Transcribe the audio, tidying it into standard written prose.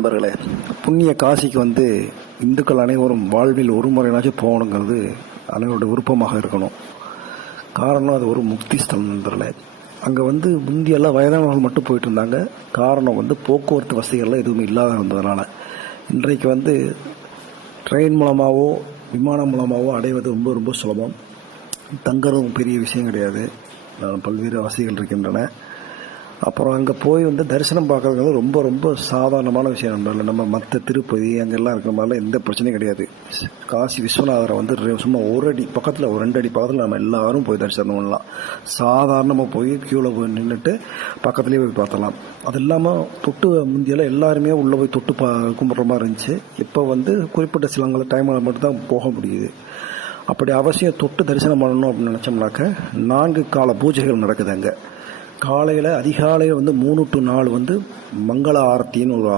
நண்பர்களே, புண்ணிய காசிக்கு இந்துக்கள் அனைவரும் வாழ்வில் ஒரு முறைனாச்சும் போகணுங்கிறது அனைவருடைய விருப்பமாக இருக்கணும். காரணம், அது ஒரு முக்தி ஸ்தலம் நண்பர்களே. அங்கே முந்தியெல்லாம் வயதானவர்கள் மட்டும் போயிட்டு இருந்தாங்க. காரணம் போக்குவரத்து வசதிகள்லாம் எதுவுமே இல்லாத இருந்ததுனால. இன்றைக்கு ட்ரெயின் மூலமாகவோ விமானம் மூலமாகவோ அடைவது ரொம்ப ரொம்ப சுலபம். தங்குறதும் பெரிய விஷயம் கிடையாது. பல்வேறு வசதிகள் இருக்கின்றன. அப்புறம் அங்கே போய் தரிசனம் பார்க்கறதுங்கிறது ரொம்ப ரொம்ப சாதாரணமான விஷயம் நண்பர்கள். நம்ம மற்ற திருப்பதி அங்கெல்லாம் இருக்கிற மாதிரிலாம் எந்த பிரச்சனையும் கிடையாது. காசி விஸ்வநாதரை சும்மா ஒரு அடி பக்கத்தில், ஒரு 2 அடி பக்கத்தில் நம்ம எல்லாரும் போய் தரிசனம் பண்ணலாம். சாதாரணமாக போய் க்யூவில் போய் நின்றுட்டு பக்கத்துலேயே போய் பார்த்தலாம். அது இல்லாமல் முந்தியெல்லாம் எல்லாருமே உள்ளே போய் தொட்டு கும்பிட்ற மாதிரி இருந்துச்சு. இப்போ குறிப்பிட்ட சில டைமில் மட்டும்தான் போக முடியுது. அப்படி அவசியம் தொட்டு தரிசனம் பண்ணணும் அப்படின்னு நினச்சோம்னாக்க 4 கால பூஜைகள் நடக்குது அங்கே. காலையில் அதிகாலையில் 3 to 4 மங்கள ஆரத்தின்னு ஒரு